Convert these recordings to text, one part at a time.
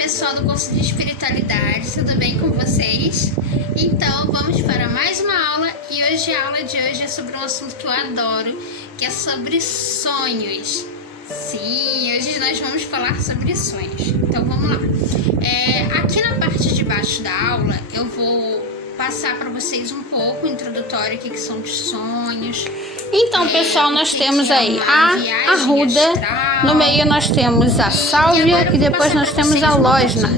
pessoal do curso de espiritualidade, tudo bem com vocês? Então vamos para mais uma aula e hoje a aula de hoje é sobre um assunto que eu adoro, que é sobre sonhos. Sim, hoje nós vamos falar sobre sonhos. Então vamos lá. Aqui na parte de baixo da aula eu vou passar para vocês um pouco o introdutório, o que são os sonhos. Então, pessoal, nós temos aí a arruda, no meio nós temos a sálvia e depois nós temos a lógina.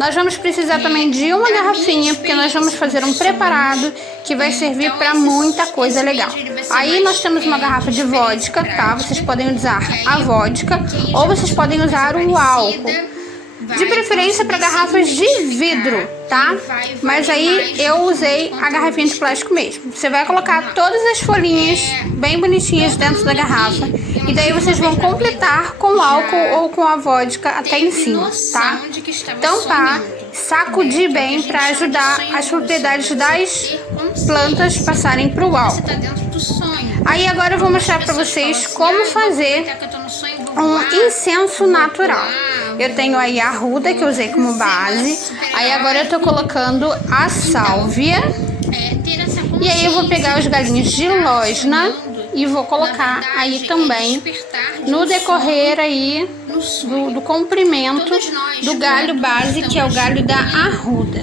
Nós vamos precisar também de uma garrafinha, porque nós vamos fazer um preparado que vai servir para muita coisa legal. Aí nós temos uma garrafa de vodka, tá? Vocês podem usar a vodka ou vocês podem usar o álcool. De preferência para garrafas de vidro, tá? Mas aí eu usei a garrafinha de plástico mesmo. Você vai colocar todas as folhinhas bem bonitinhas dentro da garrafa. E daí vocês vão completar com álcool ou com a vodka até em cima, tá? Tampar, sacudir bem para ajudar as propriedades das plantas passarem para o álcool. Aí agora eu vou mostrar para vocês como fazer um incenso natural. Eu tenho aí a arruda que eu usei como base. Aí agora eu tô colocando a sálvia. E aí eu vou pegar os galinhos de lógina e vou colocar aí também no decorrer aí do comprimento do galho base, que é o galho da arruda.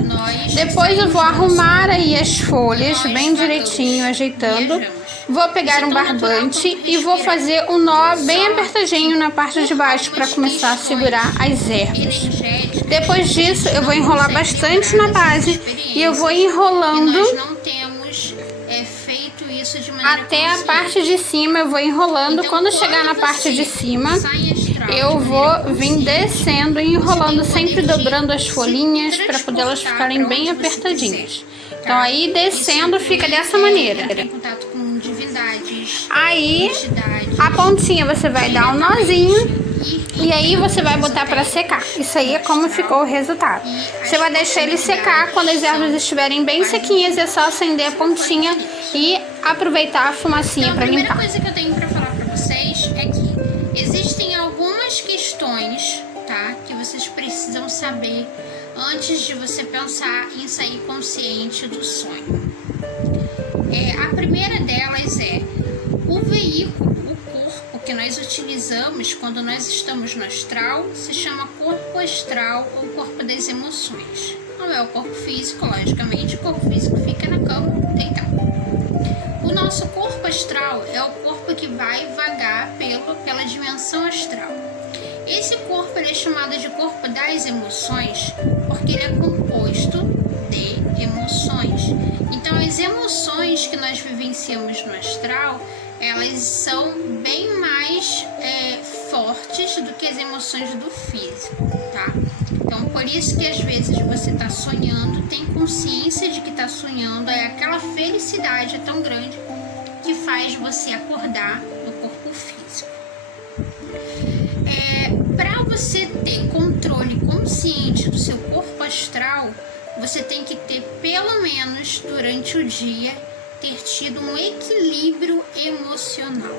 Depois eu vou arrumar aí as folhas bem direitinho, ajeitando. Vou pegar um barbante e vou fazer um nó bem apertadinho na parte de baixo para começar a segurar as ervas. Depois disso eu vou enrolar bastante na base e eu vou enrolando até a parte de cima. Eu vou enrolando. Quando chegar na parte de cima eu vou vir descendo e enrolando, sempre dobrando as folhinhas para poder elas ficarem bem apertadinhas. Então aí descendo fica dessa maneira. Aí a pontinha você vai dar um nozinho e aí você vai botar para secar. Isso aí é como ficou o resultado. Você vai deixar ele secar. Quando as ervas estiverem bem sequinhas, é só acender a pontinha e aproveitar a fumacinha para limpar. A primeira coisa que eu tenho para falar para vocês é que existem algumas questões, tá, que vocês precisam saber antes de você pensar em sair consciente do sonho. A primeira delas é o veículo, o corpo que nós utilizamos quando nós estamos no astral se chama corpo astral ou corpo das emoções. Não é o corpo físico, logicamente, o corpo físico fica na cama deitado. O nosso corpo astral é o corpo que vai vagar pela dimensão astral. Esse corpo ele é chamado de corpo das emoções porque ele é composto de emoções. Então as emoções que nós vivenciamos no astral, elas são bem mais fortes do que as emoções do físico, tá? Então por isso que às vezes você está sonhando, tem consciência de que está sonhando, é aquela felicidade tão grande que faz você acordar no corpo físico. Para você ter controle consciente do seu corpo astral, você tem que ter, pelo menos durante o dia, ter tido um equilíbrio emocional.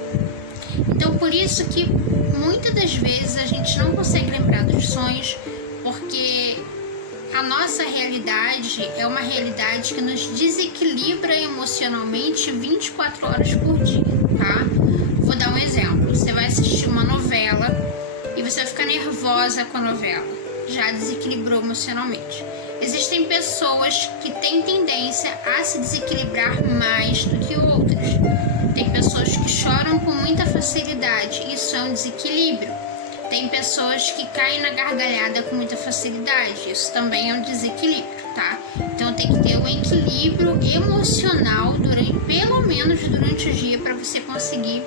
Então, por isso que muitas das vezes a gente não consegue lembrar dos sonhos, porque a nossa realidade é uma realidade que nos desequilibra emocionalmente 24 horas por dia, tá? Vou dar um exemplo. Você vai assistir uma novela e você vai ficar nervosa com a novela. Já desequilibrou emocionalmente. Existem pessoas que têm tendência a se desequilibrar mais do que outras. Tem pessoas que choram com muita facilidade, isso é um desequilíbrio. Tem pessoas que caem na gargalhada com muita facilidade, isso também é um desequilíbrio, tá? Então tem que ter um equilíbrio emocional pelo menos durante o dia para você conseguir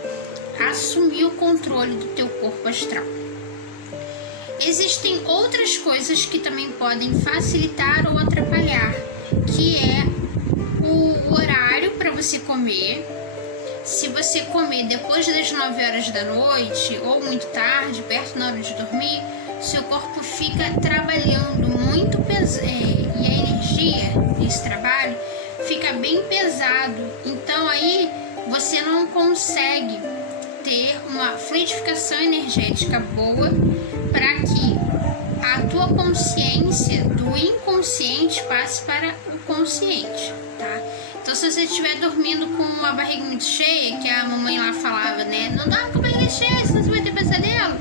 assumir o controle do teu corpo astral. Existem outras coisas que também podem facilitar ou atrapalhar, que é o horário para você comer. Se você comer depois das 9 horas da noite ou muito tarde, perto na hora de dormir, seu corpo fica trabalhando muito pesado e a energia desse trabalho fica bem pesado. Então aí você não consegue ter uma fluidificação energética boa para que a a tua consciência do inconsciente passe para o consciente, tá? Então, se você estiver dormindo com uma barriga muito cheia, que a mamãe lá falava, né? Não dorme com a barriga cheia, senão você vai ter pesadelo.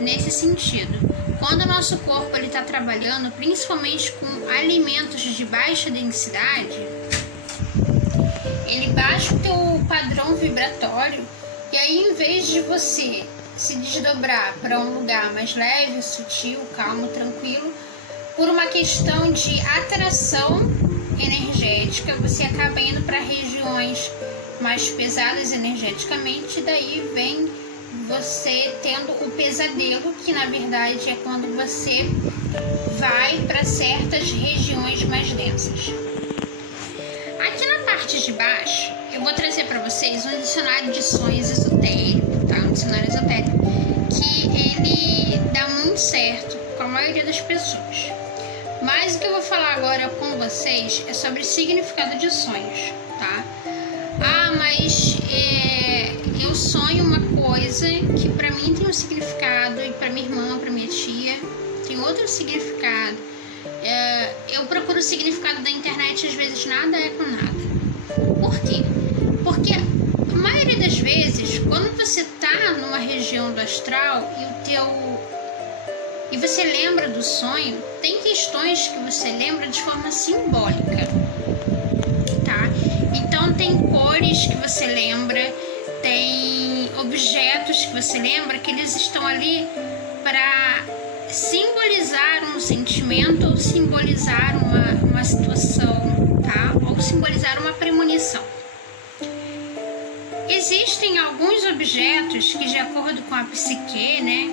Nesse sentido, quando o nosso corpo está trabalhando, principalmente com alimentos de baixa densidade, ele baixa o teu padrão vibratório e aí, em vez de você se desdobrar para um lugar mais leve, sutil, calmo, tranquilo, por uma questão de atração energética, você acaba indo para regiões mais pesadas energeticamente, e daí vem você tendo o pesadelo, que na verdade é quando você vai para certas regiões mais densas. Aqui na parte de baixo, eu vou trazer para vocês um dicionário de sonhos esotérico, tá? Um dicionário esotérico que ele dá muito certo com a maioria das pessoas. Mas o que eu vou falar agora com vocês é sobre significado de sonhos, tá? Mas eu sonho uma coisa que pra mim tem um significado e pra minha irmã, pra minha tia tem outro significado. Eu procuro o significado da internet, às vezes nada é com nada. Por quê? Porque a maioria das vezes, quando você tá numa região do astral e você lembra do sonho, tem questões que você lembra de forma simbólica, tá? Então tem cores que você lembra, tem objetos que você lembra que eles estão ali para simbolizar um sentimento ou simbolizar uma situação, tá? Ou simbolizar uma premonição. Existem alguns objetos que, de acordo com a psique, né,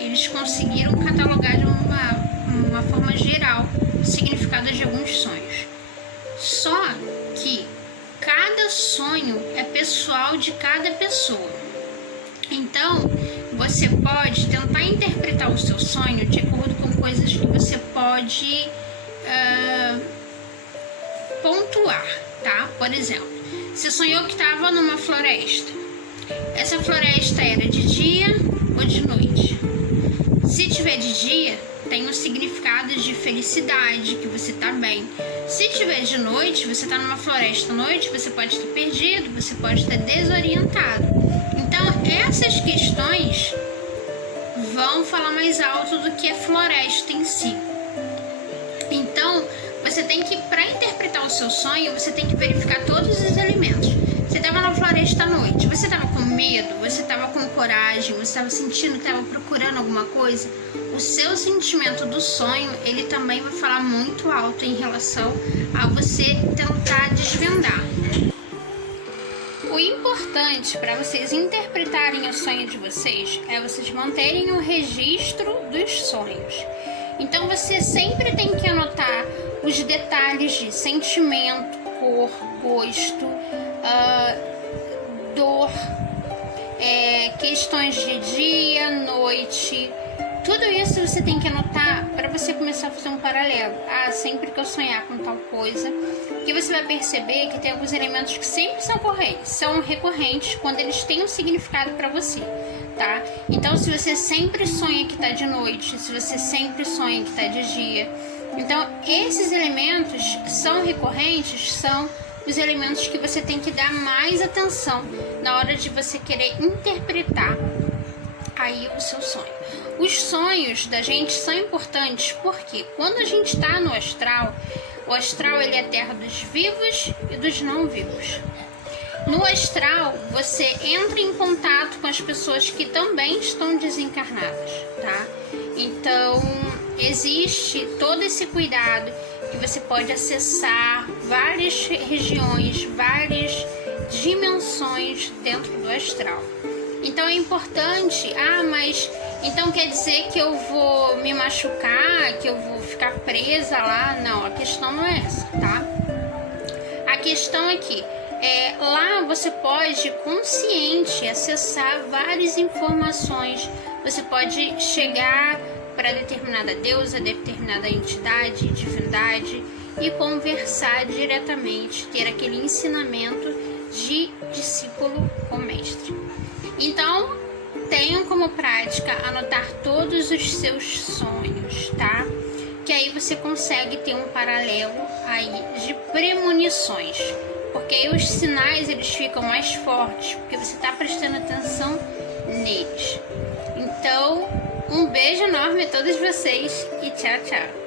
eles conseguiram catalogar de uma forma geral o significado de alguns sonhos. Só que cada sonho é pessoal de cada pessoa. Então, você pode tentar interpretar o seu sonho de acordo com coisas que você pode pontuar, tá? Por exemplo, você sonhou que estava numa floresta. Essa floresta era de dia ou de noite? Se tiver de dia, tem um significado de felicidade, que você tá bem. Se tiver de noite, você tá numa floresta à noite, você pode estar perdido, você pode estar desorientado. Então, essas questões vão falar mais alto do que a floresta em si. Então, você tem que, para interpretar o seu sonho, você tem que verificar todos os elementos. Você estava na floresta à noite, você estava com medo, você estava com coragem, você estava sentindo que estava procurando alguma coisa. O seu sentimento do sonho, ele também vai falar muito alto em relação a você tentar desvendar. O importante para vocês interpretarem o sonho de vocês é vocês manterem um registro dos sonhos. Então você sempre tem que anotar os detalhes de sentimento, cor, gosto, dor, questões de dia, noite. Tudo isso você tem que anotar para você começar a fazer um paralelo. Sempre que eu sonhar com tal coisa, que você vai perceber que tem alguns elementos que sempre são recorrentes quando eles têm um significado para você, tá? Então, se você sempre sonha que tá de noite, se você sempre sonha que tá de dia, então esses elementos são recorrentes, são os elementos que você tem que dar mais atenção na hora de você querer interpretar aí o seu sonho. Os sonhos da gente são importantes porque quando a gente está no astral, o astral ele é a terra dos vivos e dos não vivos. No astral, você entra em contato com as pessoas que também estão desencarnadas, tá? Então, existe todo esse cuidado que você pode acessar várias regiões, várias dimensões dentro do astral. Então é importante, mas então quer dizer que eu vou me machucar, que eu vou ficar presa lá? Não, a questão não é essa, tá? A questão é que lá você pode, consciente, acessar várias informações. Você pode chegar para determinada deusa, determinada entidade, divindade e conversar diretamente, ter aquele ensinamento de discípulo com mestre. Então, tenham como prática anotar todos os seus sonhos, tá? Que aí você consegue ter um paralelo aí de premonições, porque aí os sinais eles ficam mais fortes, porque você está prestando atenção neles. Então, um beijo enorme a todos vocês e tchau, tchau!